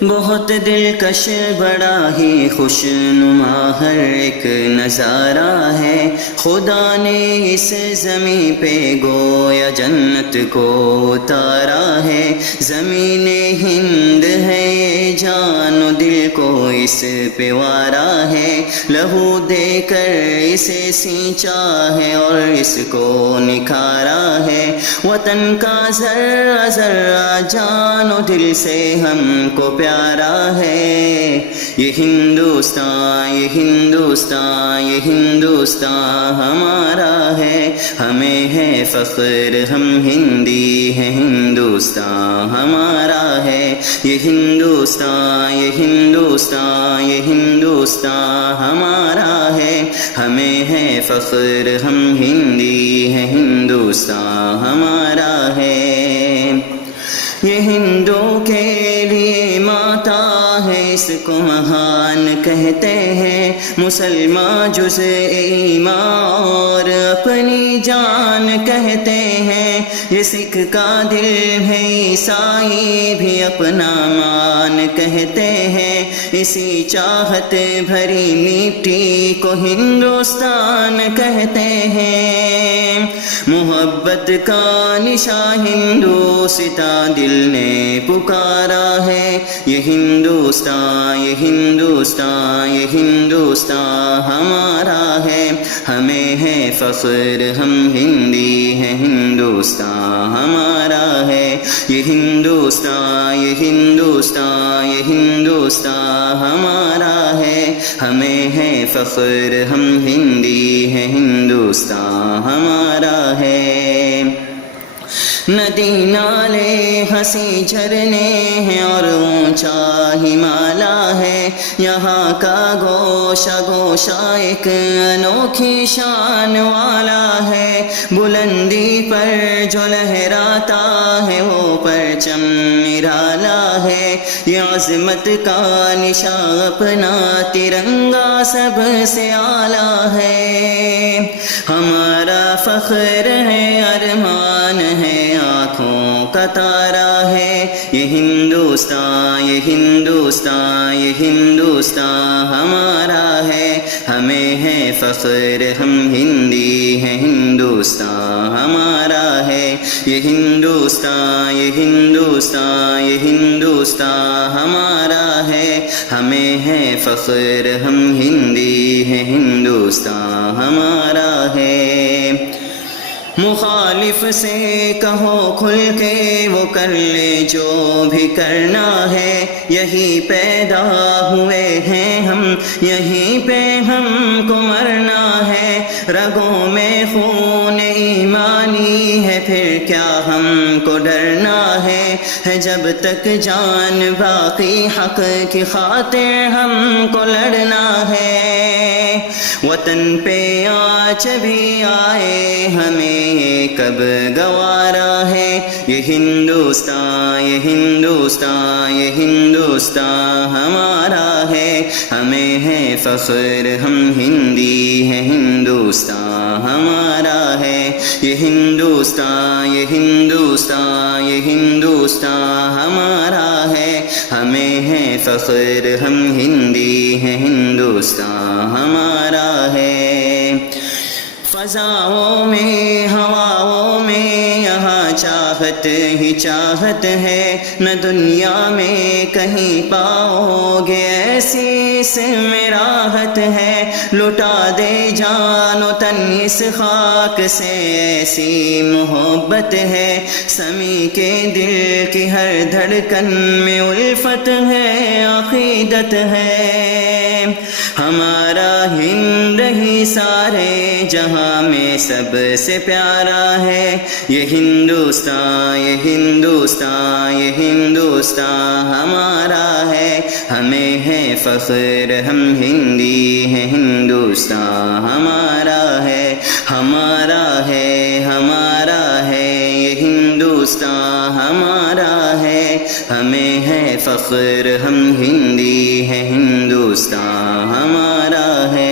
بہت دلکش بڑا ہی خوش نما ہر ایک نظارہ ہے، خدا نے اس زمین پہ گویا جنت کو اتارا ہے۔ زمین ہند ہے یہ جان و دل کو اس پہ وارا ہے، لہو دے کر اسے سینچا ہے اور اس کو نکھارا ہے۔ وطن کا ذرہ ذرہ جان و دل سے ہم کو پیارا ہے، یہ ہندوستان یہ ہندوستان یہ ہندوستان ہمارا ہے، ہمیں ہے فخر ہم ہندی ہیں، ہندوستان ہمارا ہے، یہ ہندوستان یہ ہندوستان یہ ہندوستان ہمارا ہے، ہمیں ہے فخر ہم ہندی ہیں، ہندوستان ہمارا ہے۔ یہ ہندو کے لیے ماتا ہے، اس کو مہان کہتے ہیں، مسلمان جز ایمان اور اپنی جان کہتے ہیں، یہ سکھ کا دل ہے عیسائی بھی اپنا مان کہتے ہیں، اسی چاہت بھری مٹی کو ہندوستان کہتے ہیں، محبت کا نشان ہندوستا دل نے پکارا ہے، یہ ہندوستان یہ ہندوستان یہ ہندوستان ہمارا ہے، ہمیں ہے فخر ہم ہندی ہیں، ہندوستان ہمارا ہے، یہ ہندوستان یہ ہندوستان یہ ہندوستان ہمارا ہے، ہمیں ہے فخر ہم ہندی ہیں، ہندوستان ہمارا ہے۔ ندی نالے ہنسی جھرنے ہیں اور اونچا ہمالا ہے، یہاں کا گوشہ گوشہ ایک انوکھی شان والا ہے، بلندی پر جو لہراتا ہے وہ پرچم نرالا ہے، یہ عظمت کا نشان اپنا ترنگا سب سے اعلیٰ ہے، ہمارا فخر ہے ارمان ہے آنکھوں کا تارا ہے، یہ ہندوستان یہ ہندوستان یہ ہندوستان ہمارا ہے، ہمیں ہے فخر ہم ہندی ہیں، ہندوستان ہمارا ہے، یہ ہندوستان یہ ہندوستان یہ ہندوستان ہمارا ہے، ہمیں ہے فخر ہم ہندی ہیں، ہندوستان ہمارا ہے۔ مخالف سے کہو کھل کے وہ کر لے جو بھی کرنا ہے، یہی پیدا ہوئے ہیں ہم یہیں پہ ہم کو مرنا ہے، رگوں میں خون ایمانی ہے پھر کیا ہم کو ڈرنا ہے، جب تک جان باقی حق کی خاطر ہم کو لڑنا ہے، وطن پہ آنچ بھی آئے ہمیں کب گوارا ہے، یہ ہندوستان یہ ہندوستان یہ ہندوستان ہمارا ہے، ہمیں ہے فخر ہم ہندی ہیں، ہندوستان ہمارا ہے، یہ ہندوستان یہ ہندوستان یہ ہندوستان ہمارا ہے، ہمیں ہے فخر ہم ہندی ہیں، ہندوستان ہمارا ہے۔ فضاؤں میں ہواؤں میں یہاں چاہت ہی چاہت ہے، نہ دنیا میں کہیں پاؤ گے ایسی اس میں راحت ہے، لٹا دے جان و تن اس خاک سے ایسی محبت ہے، سمی کے دل کی ہر دھڑکن میں الفت ہے عقیدت ہے، ہمارا ہند ہی سارے جہاں میں سب سے پیارا ہے، یہ ہندوستان یہ ہندوستان یہ ہندوستان ہمارا ہے، ہمیں ہے فخر ہم ہندی ہیں، ہندوستان ہمارا ہے، ہمارا ہے ہمارا ہے، یہ ہندوستان ہمارا ہے، ہمیں ہے فخر ہم ہندی ہیں، ہندوستان ہمارا ہے۔